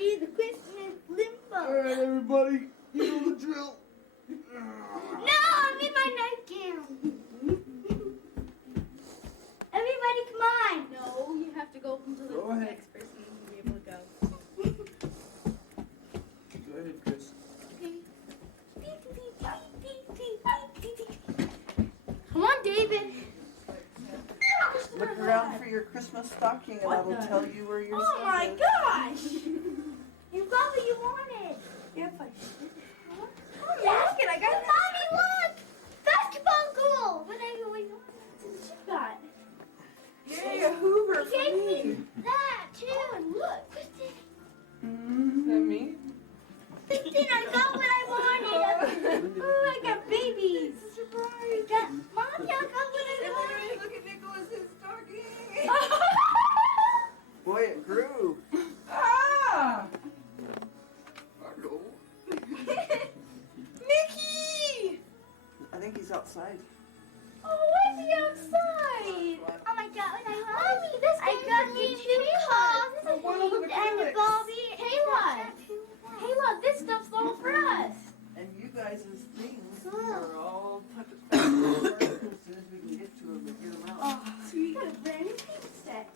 be the Christmas limbo. Alright, everybody, you know the drill. No, I'm in my nightgown. Everybody, come on. No, you have to go until the next person will be able to go. Go ahead, Chris. Okay. Come on, David. Look around for your Christmas stocking and that'll tell you where your Oh stuff my is. gosh! You got what you wanted. If I Look it, I got it. Mommy, look! Basketball goal! What I always wanted. That's what you got. Yay, a Hoover You for gave me. me that too, and look, Kristen. Is that me? Kristen, I got what I wanted. Oh, I got babies. Surprise! Mommy, I got what I wanted. Look at Nicholas's stocking. Boy, it grew. Ah! Hello. Mickey! I think he's outside. Oh, why is he outside? Oh my God, what I want. Mommy, this I got me two cups Oh, one of the and a acrylics. Bobby. Kayla. Kayla, this stuff's all for us. And you guys' things are all tucked back in the corner as soon as we can get to them and get them out. Oh, sweet. Got a brand new paint set.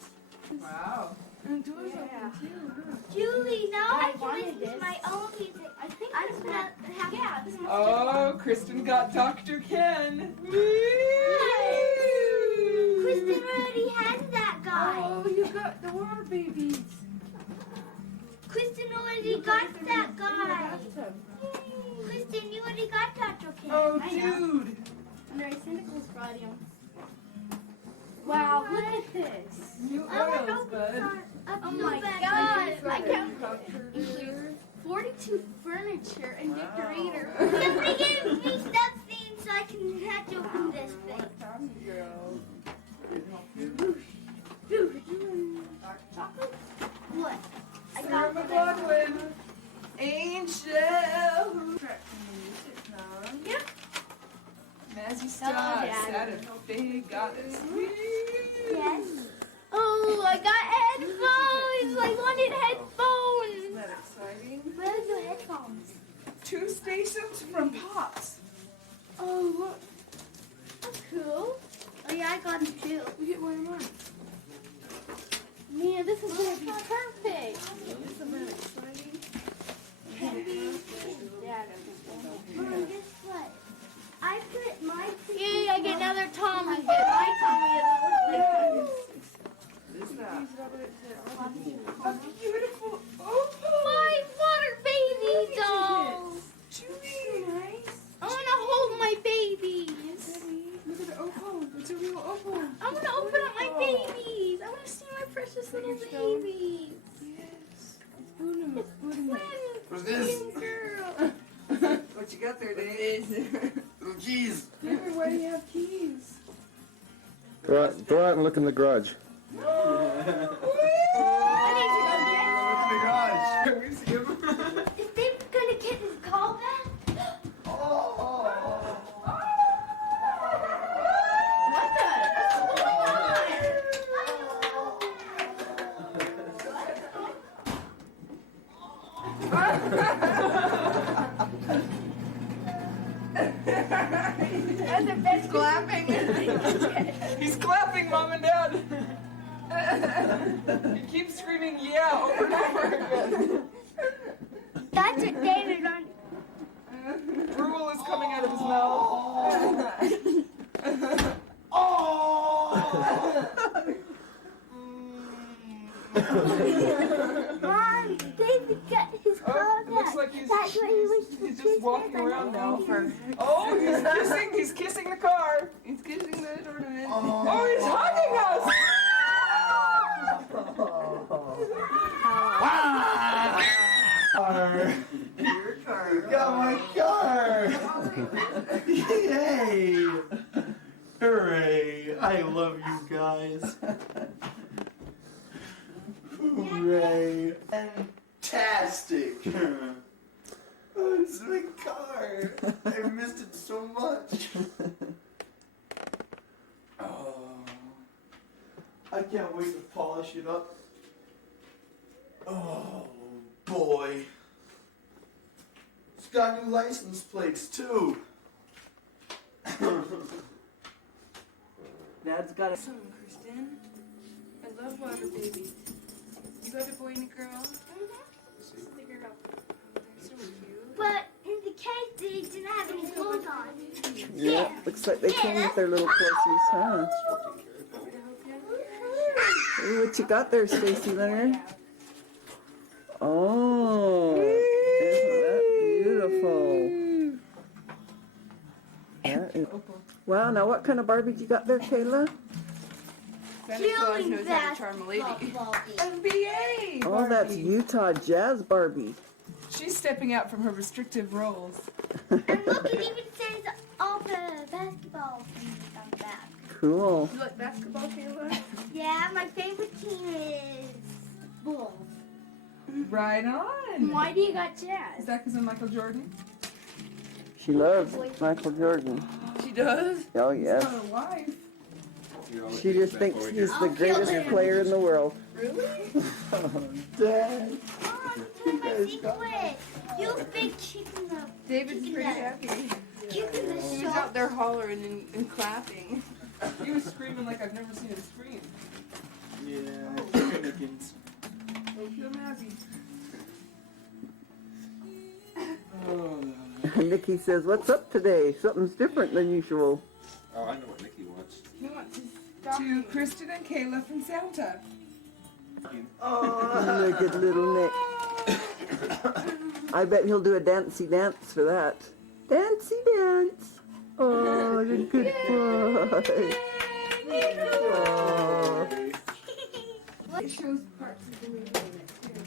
Wow. And doors open too, huh? Julie, now I I can wanted listen to this. my own music. I think I'm this gonna have this must Oh, Kristen got Dr. Ken. Kristen already has that guy. Oh, you got the water babies. Kristen already got that guy. Bathtub. Kristen, you already got Dr. King. Oh, I know. dude. Under Santa Claus brought him. Wow, look at this. New I want oils, to bud. Oh my God. I counted 42 furniture and decorator. Somebody give me stuff things so I can have to open this thing. Tommy girl. Chocolate? What? I Sarah got McLaughlin. Angel. Yep. Mazzy Hello, Star, Dad. Santa Fe Goddess. Yes. Oh, I got headphones. I wanted Isn't headphones. that exciting? Where are your headphones? 2 stations from Pops. Oh, look. That's cool. Oh yeah, I got them too. We get one more. Man, this is going to be perfect. Isn't that exciting? Yeah, Mom, guess what? I put my yay, I get another Tommy. My Tommy is What is that? A beautiful opal. my water baby dolls. Julie. Nice. I want to hold my babies. Look at the opal. It's a real opal. I want to open up my babies. I want to see my precious little babies. Yes. Uno. What's this? Girl. What you got there, Dave? Little keys. David, why do you have keys? Go out and look in the garage. I need to go get. Look in the garage. Can we see him? Is Dave gonna get his call back? Oh. What the? What's going And the bed's clapping. He's clapping, Mom and Dad. He keeps screaming, yeah, over and over again. That's it, David. On. Drool is coming out of his mouth. Mom, David got his call Oh, back. it looks like That's what he was he's just walking around now. For Oh, he's kissing the car. he's kissing the ornament. Oh, he's hugging us. Your car. You got my car. Yay. Hooray. I love you guys. Hooray. Fantastic. Oh, it's my car. I missed it so much. Oh, I can't wait to polish it up. Oh, boy. toy. It's got new license plates too. Dad's got a Awesome, Kristen. I love water babies. You got a boy and a girl? This is the girl. They're so cute. But in the case, they didn't have any clothes on. Yeah, looks like they came with their little plusies, huh? Ooh, what you got there, Stacy Leonard? Oh, isn't that beautiful? That is, wow, now what kind of Barbie you got there, Kayla? Santa Claus Killing knows how to charm a lady. basketball. NBA! Oh, that's Utah Jazz Barbie. She's stepping out from her restrictive roles. And look, it even says all the basketball teams on the back. Cool. You like basketball, Kayla? Yeah, my favorite team is Bulls. Right on. Why do you got Is jazz? that because of Michael Jordan? She loves Michael Jordan. She does? Oh, She's yes. got a wife. She just thinks he's the greatest player in the world. Really? Dad. Oh, you my secret. You big chicken up. David's pretty happy. Chicken the He was shop. out there hollering and clapping. He was screaming like I've never seen him scream. Yeah, chickens. Oh, I'm happy. Nikki says, "What's up today? Something's different than usual." Oh, I know what Nikki wants. He wants his stocking. To Kristen and Kayla from Santa. Oh, Look at little Nick. I bet he'll do a dancey dance for that. Dancey dance. Oh, the good boy. Oh. It shows parts of the movie in it too.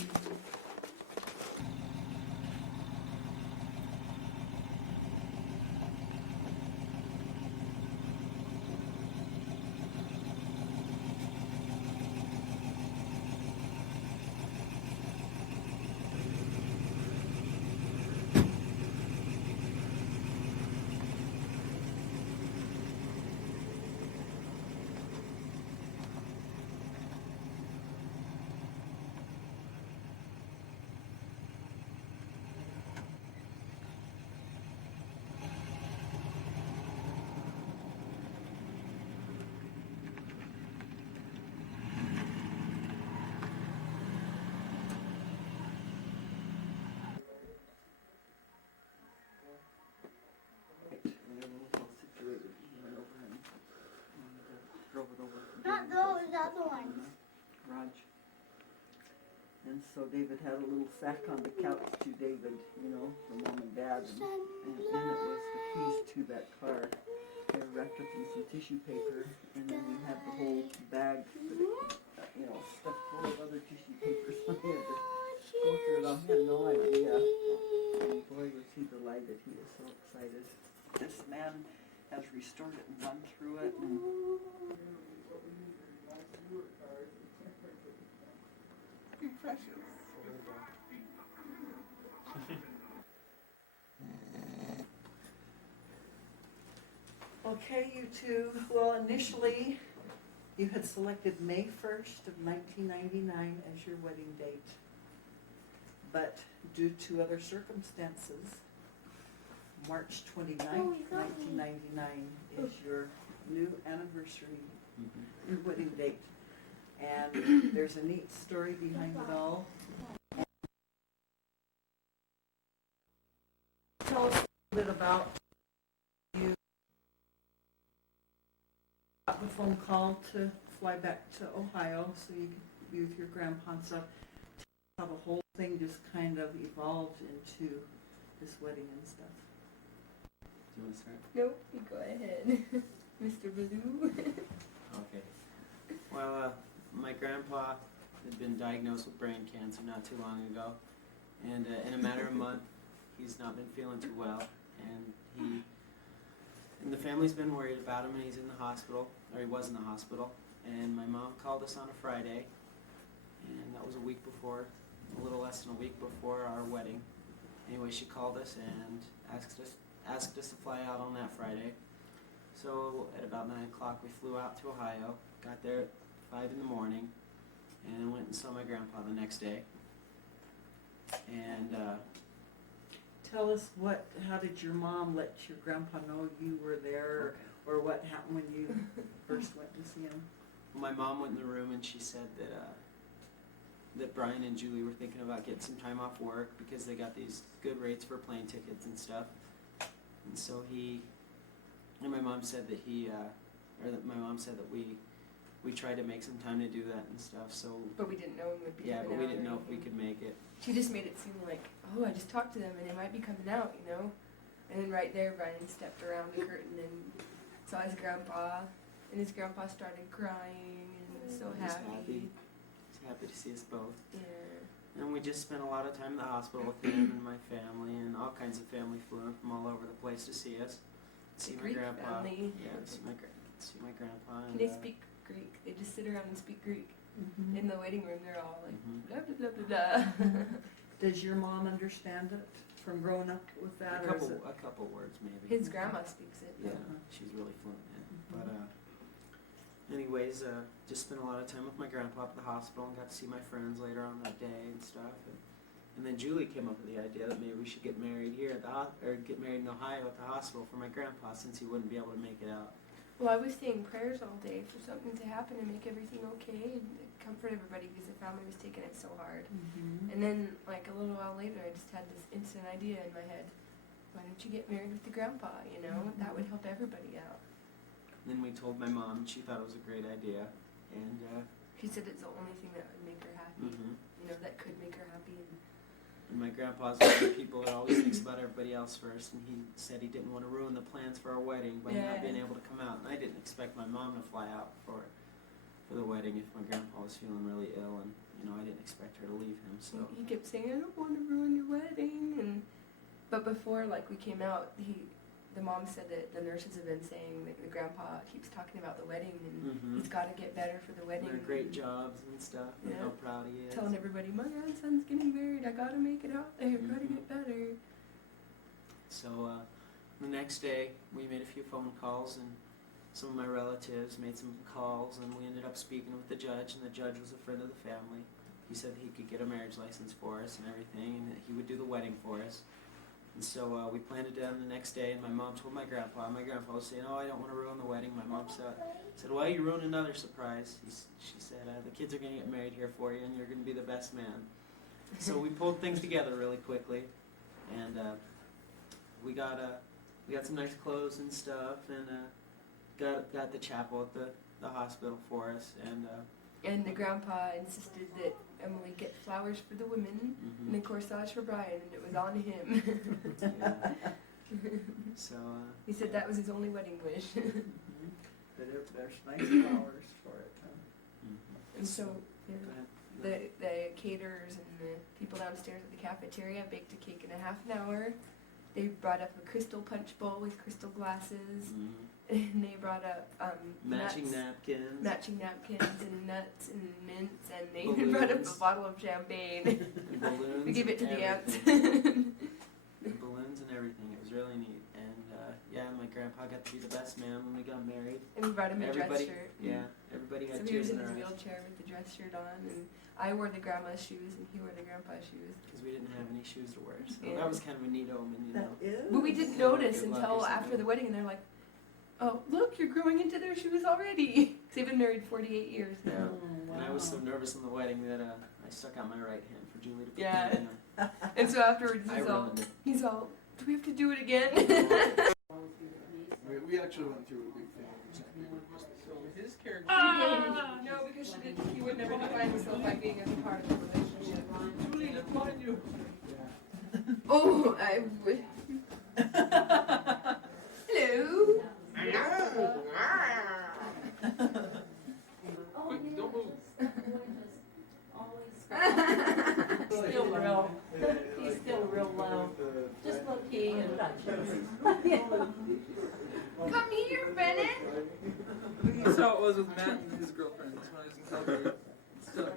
Not those other ones. Raj. And so David had a little sack on the couch to David, you know, for mom and dad. And in it was the keys to that car. They were wrapped up in some tissue paper, and then we had the whole bag, you know, stuffed full of other tissue papers. So he had to go through it all. He had no idea. And boy, was he delighted. He was so excited. This man has restored it and run through it. And okay, you two. Well, initially, you had selected May 1st of 1999 as your wedding date. But due to other circumstances, March 29th, 1999 is your new anniversary, your wedding date. And there's a neat story behind it all. Tell us a little bit about you got the phone call to fly back to Ohio so you could be with your grandpa and stuff. How the whole thing just kind of evolved into this wedding and stuff. Do you want to start? Nope, you go ahead. Mr. Baloo. Okay. Well, my grandpa had been diagnosed with brain cancer not too long ago, and in a matter of a month, he's not been feeling too well, and the family's been worried about him, and he's in the hospital, or he was in the hospital, and my mom called us on a Friday, and that was a week before, a little less than a week before our wedding. Anyway, she called us and asked us to fly out on that Friday. So at about 9 o'clock we flew out to Ohio, got there at 5 in the morning, and went and saw my grandpa the next day. And Tell us how did your mom let your grandpa know you were there, or what happened when you first went to see him? my mom went in the room and she said that Brian and Julie were thinking about getting some time off work because they got these good rates for plane tickets and stuff. And so my mom said that my mom said that we tried to make some time to do that and stuff. So But we didn't know when we'd be yeah, coming but we out didn't or know if we anything. could make it. She just made it seem like, oh, I just talked to them and they might be coming out, you know? And then right there, Brian stepped around the curtain and saw his grandpa, and his grandpa started crying and was so He's happy. He's happy to see us both. Yeah. And we just spent a lot of time in the hospital with him and my family, and all kinds of family flew in from all over the place to see us. See The my Greek grandpa. family. Yeah, see my grandpa. Can they speak Greek? They just sit around and speak Greek. Mm-hmm. In the waiting room, they're all like, Mhm. blah, blah, blah, blah, blah. Does your mom understand it from growing up with that, A or is it? couple words maybe. His grandma speaks it. Yeah, she's really fluent in it. But anyways, just spent a lot of time with my grandpa at the hospital and got to see my friends later on that day and stuff. And then Julie came up with the idea that maybe we should get married here at or get married in Ohio at the hospital for my grandpa since he wouldn't be able to make it out. Well, I was saying prayers all day for something to happen and make everything okay and comfort everybody because the family was taking it so hard. Mm-hmm. And then, like a little while later, I just had this instant idea in my head. Why don't you get married with the grandpa? You know, that would help everybody out. And then we told my mom, and she thought it was a great idea. And She said it's the only thing that would make her happy. You know, that could make her happy. and my grandpa's one of the people that always thinks about everybody else first, and he said he didn't want to ruin the plans for our wedding by not being able to come out. And I didn't expect my mom to fly out for the wedding if my grandpa was feeling really ill, and I didn't expect her to leave him. So He kept saying, I don't want to ruin your wedding. But before, like, we came out, the mom said that the nurses have been saying that the grandpa keeps talking about the wedding and he's got to get better for the wedding. they're great jobs and stuff, and Yeah. how proud he is. Telling everybody, my grandson's getting married. I got to make it out there. Got to Mhm. get better. So the next day, we made a few phone calls, and some of my relatives made some calls, and we ended up speaking with the judge, and the judge was a friend of the family. He said he could get a marriage license for us and everything, and that he would do the wedding for us. And so we planned it down the next day, and my mom told my grandpa. My grandpa was saying, oh, I don't want to ruin the wedding. My mom said, well, you ruined another surprise. She said, the kids are going to get married here for you, and you're going to be the best man. So we pulled things together really quickly, and we got some nice clothes and stuff, and got the chapel at the hospital for us, And the grandpa insisted that Emily get flowers for the women and a corsage for Brian, and it was on him. So He said that was his only wedding wish. But there's nice flowers for it. Huh? And so go ahead. the caterers and the people downstairs at the cafeteria baked a cake in a half an hour. They brought up a crystal punch bowl with crystal glasses, and they brought up Matching nuts, napkins. and nuts and mints, and they even brought up a Balloons. bottle of champagne. And balloons. We gave it to and the aunts. everything. And balloons and everything. It was really neat. And my grandpa got to be the best man when we got married. And we brought him a dress Everybody, shirt. yeah, everybody So had he was tears in in his their eyes wheelchair with the dress shirt on, and I wore the grandma's shoes, and he wore the grandpa's shoes. because we didn't have any shoes to wear. So Yeah. that was kind of a neat omen, That is. But we didn't Yeah, notice good luck until or after something. the wedding, and they're like, oh, look, you're growing into their shoes already. 'Cause they've been married 48 years now. Oh, And I was so wow. nervous in the wedding that I stuck out my right hand for Julie to put Yeah. the ring on. And so afterwards, I ruined it. he's all, do we have to do it again? We actually went through a big thing. His character. No, because he would never define himself by being a part of the relationship. Julie, look behind you. Oh, I would. Hello. Quick, don't move. Still real. He's still real low. Just look key and Come here, Bennett. That's how it was with Matt and his girlfriend. That's when I was in Calgary. Stuff.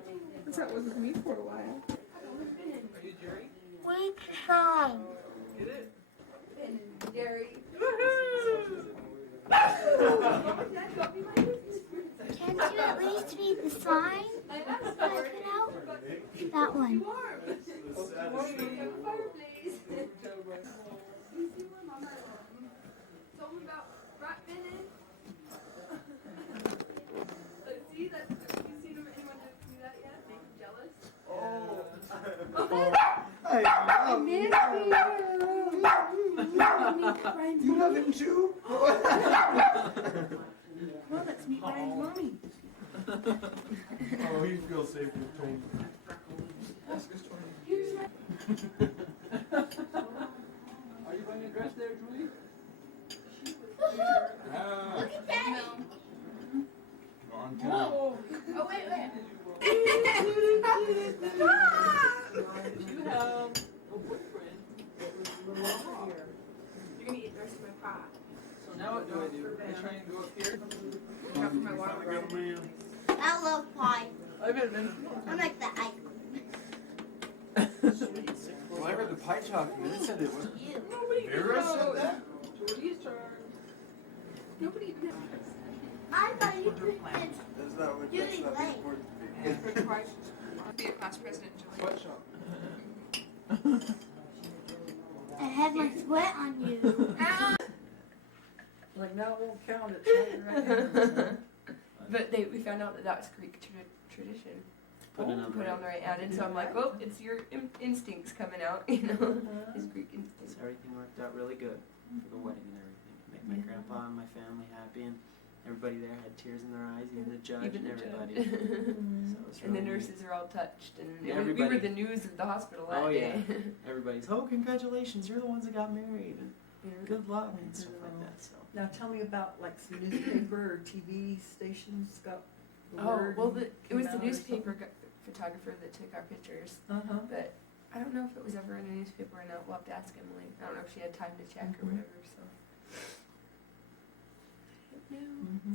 That's how it was with me for a while. Are you Jerry? wait the sign. Get it? Jerry. Can't you at least read the sign that I put out? That one. The saddest thing in the world. Fireplace. You see where Mama told me about rat fitting? See that? Have you seen anyone do that yet? Make him jealous? I love you. You love him too? Well, let's meet Ryan's mommy. Oh, he feels safe with Tony. Are you going to dress there, Julie? Look at Daddy. On camera. Oh, wait. You have a boyfriend. You're gonna eat the rest of my pie. So now what do I do? I try and go up here. Half of my water bottle. I love pie. I've been. I'm like the ice Well, I read the pie chart and it said it was. you. Nobody Vera said knows. that? Julie's turn. Nobody even knows. I thought you could That's not what Julie that's not Lane. important to me. Be a class president, Julie. What shop? I have my sweat on you. Like, no, it won't count, it's right here. But we found out that was Greek tradition. Put it on Put it on the right hand, and so I'm like, oh, it's your instincts coming out, you know, his Greek instincts. So everything worked out really good for the wedding and everything. Make my grandpa and my family happy, and everybody there had tears in their eyes, even the judge Even and the everybody. judge. So it was And the really nurses are all touched, and Yeah, we were everybody. the news of the hospital that Oh, yeah. day. Everybody's, oh, congratulations, you're the ones that got married, and good luck, and stuff like that, so. Now tell me about like some newspaper or TV stations got the Oh, word. well, it came was out the or newspaper photographer that took our pictures, Uh-huh. but I don't know if it was ever in a newspaper or not. We'll have to ask Emily. I don't know if she had time to check or whatever, so. I don't know. Mm-hmm.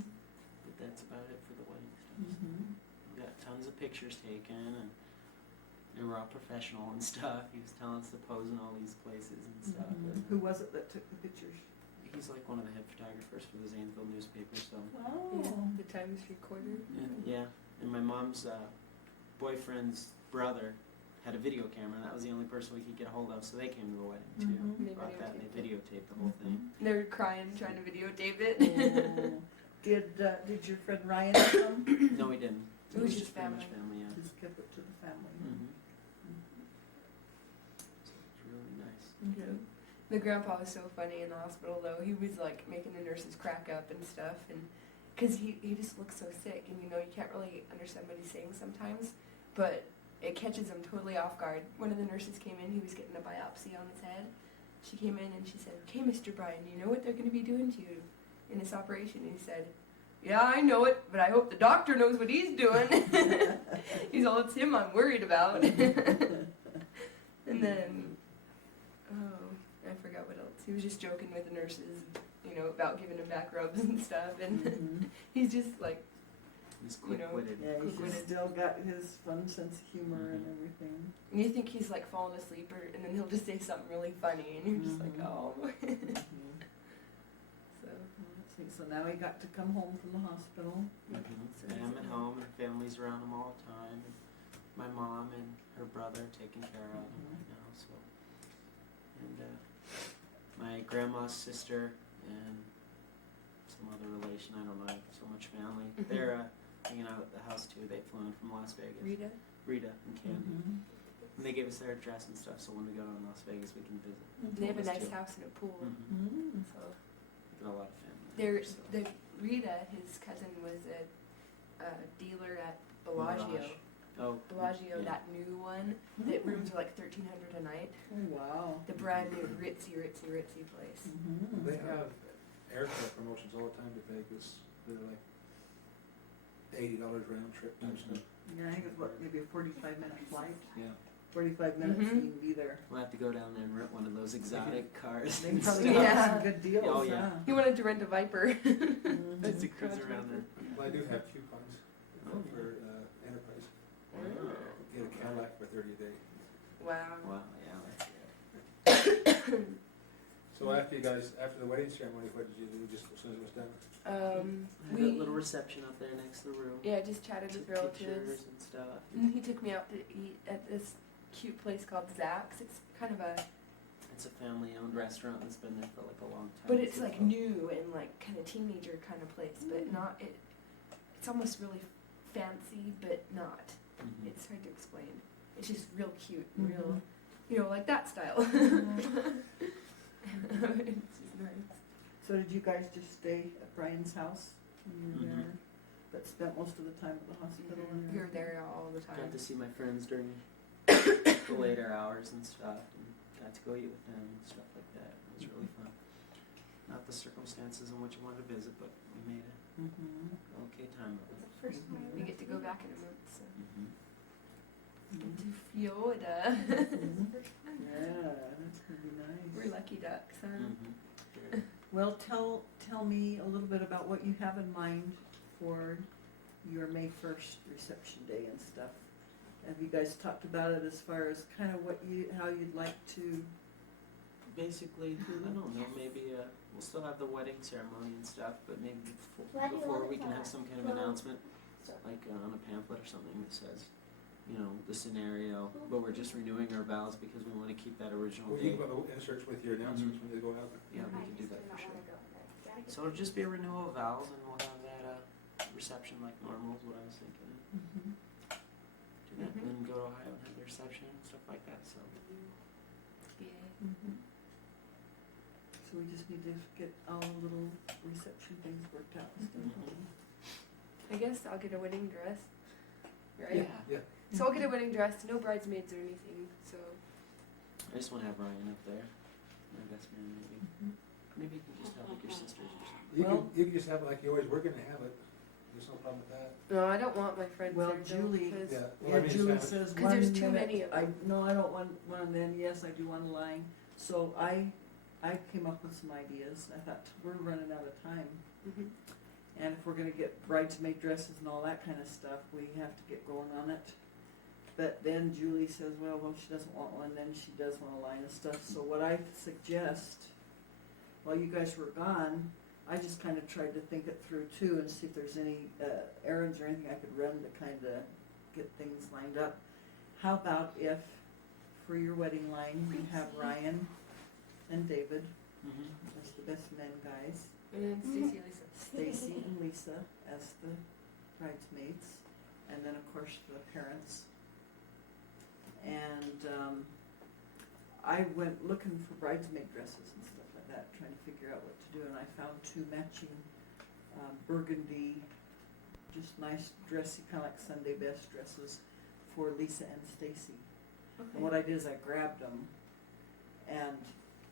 But that's about it for the wedding stuff. Mm-hmm. We got tons of pictures taken, and they were all professional and stuff. He was telling us to pose in all these places and stuff. And Who was it that took the pictures? he's like one of the head photographers for the Zanesville newspaper, so. Oh. Yeah, the Times recorder. And, yeah, and my mom's boyfriend's brother had a video camera, and that was the only person we could get a hold of, so they came to the wedding too. Mhm. They Brought that and they videotaped videotaped the whole thing. They were crying, trying to videotape it. Oh. Did your friend Ryan come? No, we didn't. It was just just pretty much family. family, yeah. Just kept it to the family. Mm-hmm. So it's really nice. Yeah. The grandpa was so funny in the hospital though. He was like making the nurses crack up and stuff, and because he just looks so sick, and you know you can't really understand what he's saying sometimes, but it catches him totally off guard. One of the nurses came in. He was getting a biopsy on his head. She came in and she said, "Okay, Mr. Bryan, you know what they're going to be doing to you in this operation?" And he said, "Yeah, I know it, but I hope the doctor knows what he's doing." He's all, "It's him I'm worried about." And then, I forgot what else. He was just joking with the nurses, you know, about giving him back rubs and stuff. And Mhm. he's just like, He's You know, quick-witted. Yeah, he's Quick-witted. just still got his fun sense of humor and everything. and you think he's like falling asleep, and then he'll just say something really funny, and you're just like, Mhm. oh. So, Let's see, so now he got to come home from the hospital. Mm-hmm. And I'm at home, and family's around him all the time. And my mom and her brother taking care of him right now. So, and my grandma's sister and some other relation. I don't know. I have so much family. Mhm. They're hanging out at the house too. They flew in from Las Vegas. Rita? Rita and Candy. Mhm. And they gave us their address and stuff. So when we go to Las Vegas, we can visit. They have a Us nice too. house and a pool. Mm-hmm. Mm. So, We got a lot of family. there, so. Rita, his cousin, was a dealer at Bellagio. Mirage. Oh. Bellagio, yeah. that new one. The rooms are like $1,300 a night. Oh, wow. The brand new ritzy place. Mhm. They have airfare promotions all the time to Vegas. They're like $80 round trip type stuff. Yeah, I think it's what, maybe a 45-minute flight? Yeah. 45 minutes Mhm. and you can be there. We'll have to go down there and rent one of those exotic cars. They and probably stuff. Yeah. have some good deals, Oh, yeah. He wanted to rent a Viper. Mhm. Just to cruise around there. Well, I do have coupons for Enterprise. Get a Cadillac for 30 a day. Wow. Wow, yeah, that's good. So after the wedding ceremony, what did you do just as soon as it was done? Had a little reception up there next to the room. Yeah, just chatted with Took relatives. pictures and stuff. And he took me out to eat at this cute place called Zach's. It's kind of a, It's a family-owned restaurant that's been there for like a long time. but it's like new and like kind of teenager kind of place, but not it. It's almost really fancy, but not. Mhm. It's hard to explain. It's just real cute, and real, you know, like that style. It's just nice. So did you guys just stay at Brian's house when you were Mhm. there? But spent most of the time at the hospital and We were there all the time. Got to see my friends during the later hours and stuff, and got to go eat with them and stuff like that. It was really fun. Not the circumstances in which I wanted to visit, but we made an okay time of it. First time we get to go back in a month, so Mm-hmm. get to feel it. Yeah, that's gonna be nice. We're lucky ducks, huh? Mm-hmm. Well, tell me a little bit about what you have in mind for your May 1st reception day and stuff. Have you guys talked about it as far as kind of how you'd like to? Basically, I don't know, maybe we'll still have the wedding ceremony and stuff, but maybe Why do you before want we it can to have some kind of go- announcement, like on a pamphlet or something that says, you know, the scenario, but we're just renewing our vows because we want to keep that original Well, you date. can put the inserts with your announcements when they go out. Yeah, we can do that for sure. So it'll just be a renewal of vows, and we'll have that reception like normal is what I was thinking. Do that, and then go to Ohio and have the reception and stuff like that. So Yeah. So we just need to get all the little reception things worked out and stuff. I guess I'll get a wedding dress. Right? yeah, So I'll get a wedding dress, no bridesmaids or anything, so. I just want to have Ryan up there, my best man maybe. Maybe you can just have like your sisters or something. You can just have it like you always, we're gonna have it, there's no problem with that. No, I don't want my friends Well, there though, Julie- because Yeah, well, Yeah, I mean, Julie it's says 'Cause one there's too minute- many of them. No, I don't want one, then yes, I do one line. So I came up with some ideas. I thought, we're running out of time. Mhm. And if we're gonna get bridesmaid dresses and all that kind of stuff, we have to get going on it. But then Julie says, well, she doesn't want one, then she does want a line of stuff. So what I suggest, while you guys were gone, I just kind of tried to think it through too and see if there's any errands or anything I could run to kind of get things lined up. How about if, for your wedding line, you have Ryan and David, as the best men guys, And Stacy and Lisa. Stacy and Lisa as the bridesmaids, and then of course the parents. And I went looking for bridesmaid dresses and stuff like that, trying to figure out what to do, and I found 2 matching burgundy, just nice dressy, kind of like Sunday best dresses for Lisa and Stacy. And what I did is I grabbed them, and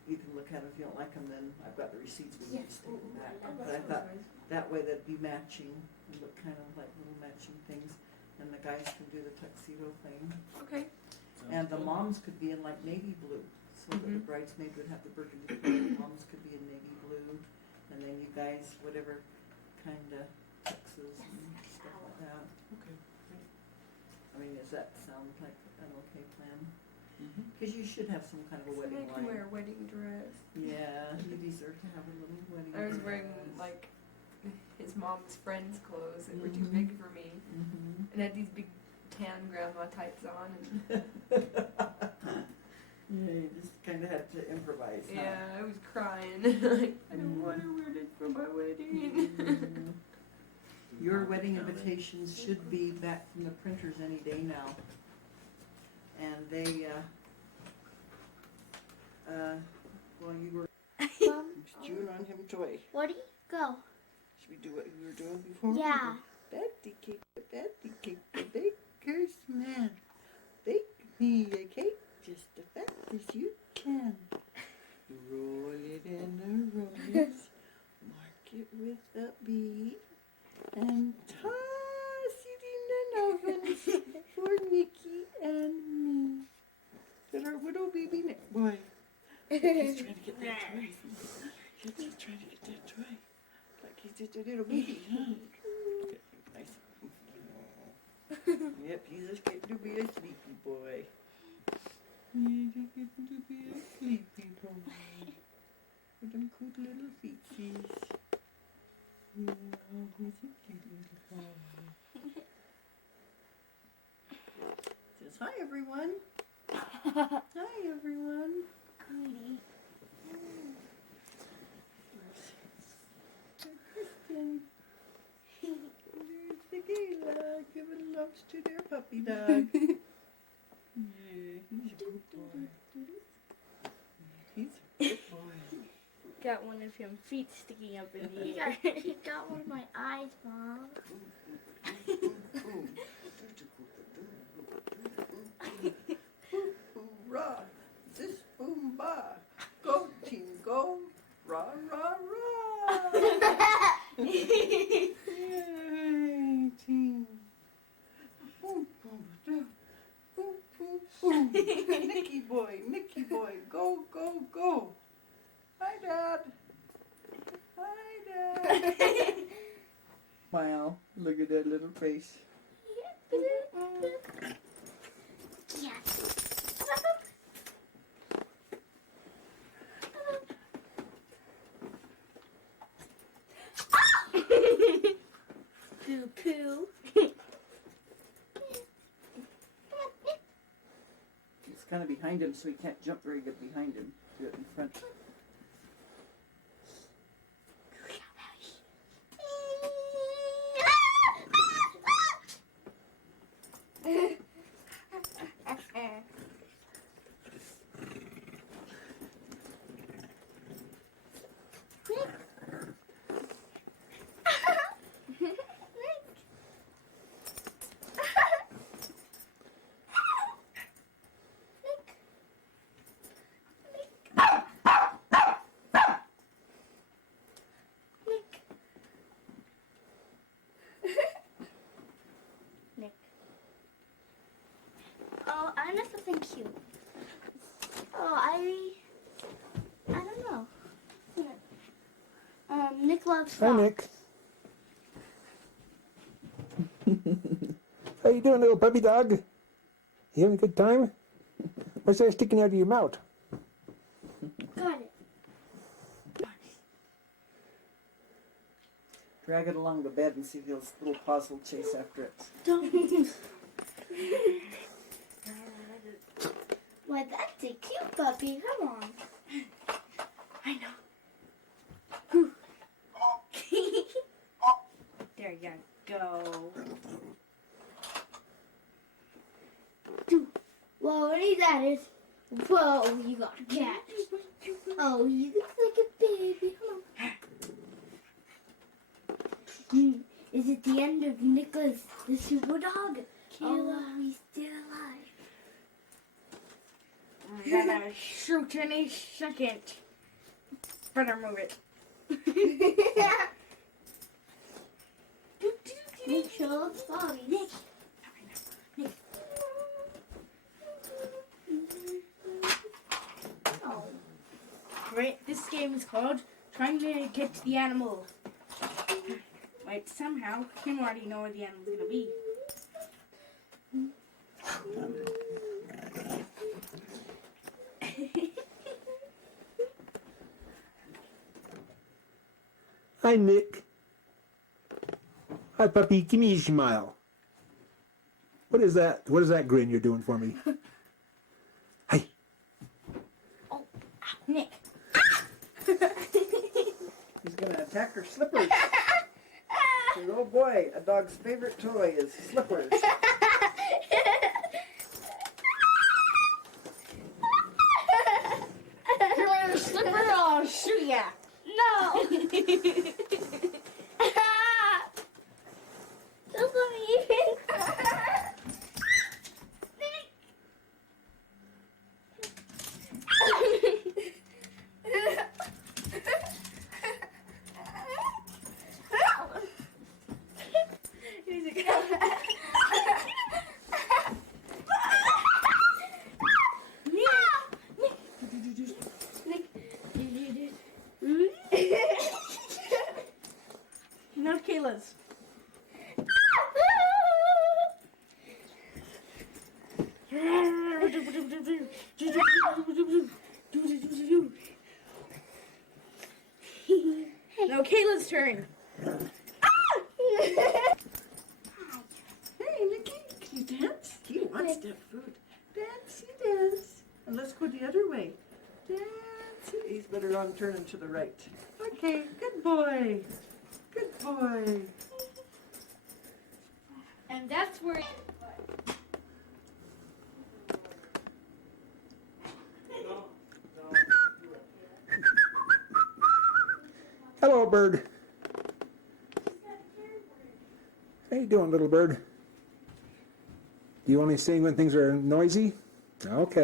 you can look at them if you don't like them, then I've got the receipts, we can just take them back. But I thought that way they'd be matching, and look kind of like little matching things, and the guys can do the tuxedo thing. Okay. And the moms could be in like navy blue, so that the bridesmaid would have the burgundy color, the moms could be in navy blue, and then you guys, whatever kind of tuxes and stuff like that. Okay. I mean, does that sound like an okay plan? Mm-hmm. Because you should have some kind of a wedding I can line. wear a wedding dress. Yeah, you deserve to have a little wedding I was wearing dress. like his mom's friend's clothes that were too Mhm. big for me, Mhm. and had these big tan grandma tights on, and Yeah, you just kind of had to improvise, huh? yeah, I was crying. Like, I don't want to wear this for my wedding. Mhm. Your wedding invitations should be back from the printers any day now. And they, well, you were Mom, chewing on him toy. where do you go? Should we do what we were doing before? Yeah. Betty cake, the baker's man. Bake me a cake just as fast as you can. Roll it in a rose, mark it with a bead, and toss it in an oven for Nikki and me. That our little baby boy. He's trying to get that toy. He's trying to get that toy. Like he's just a little baby, huh? Nice. Yep, he's just getting to be a sleepy boy. He's just getting to be a sleepy boy. With them cute little feetsies. Yeah, he's a cute little boy. Says, hi everyone. Hi, everyone. Goody. Kristen. There's Michaela giving loves to their puppy dog. Yeah, he's a good boy. He's a good boy. Got one of him feet sticking up in the air. He got one of my eyes, Mom. Hoorah! This boom ba. Go team go. Rah rah rah. Yay team. Boom boom da. Boom boom boom. Mickey boy, go go go. Hi Dad. Hi Dad. Wow, look at that little face. Yes. Poo poo. It's kind of behind him, so he can't jump very good behind him. Do it in front. Oh, I know something cute. Oh, I don't know. Nick loves Hi, socks. Nick. How you doing, little puppy dog? You having a good time? What's that sticking out of your mouth? Got it. Drag it along the bed and see if those little paws will chase after it. Don't. Why, that's a cute puppy. Come on. I know. There you go. Whoa, what is that? Whoa, you got a cat. Oh, you look like a baby. Come on. Is it the end of Nicholas the super dog? Oh, he's still alive. I'm gonna shoot any second. Better move it. Nick, show us Bobby. Nick. Oh. Right, this game is called Trying to Get to the Animal. Wait, somehow, Kim already know where the animal's gonna be. Hi, Nick. Hi, puppy. Give me a smile. What is that? What is that grin you're doing for me? Hi. Nick. He's gonna attack her slippers. Oh boy, a dog's favorite toy is slippers. Come here, slipper, I'll shoot ya. No. Don't let me even. No, Kayla's. Now Kayla's turn. Hey, Nicky, can you dance? He wants that food. Dance, he dance. the other way. Dancy. He's better on turning to the right. Okay, good boy. Good boy. And that's where. Hello, bird. How you doing, little bird? Do you only sing when things are noisy? Okay.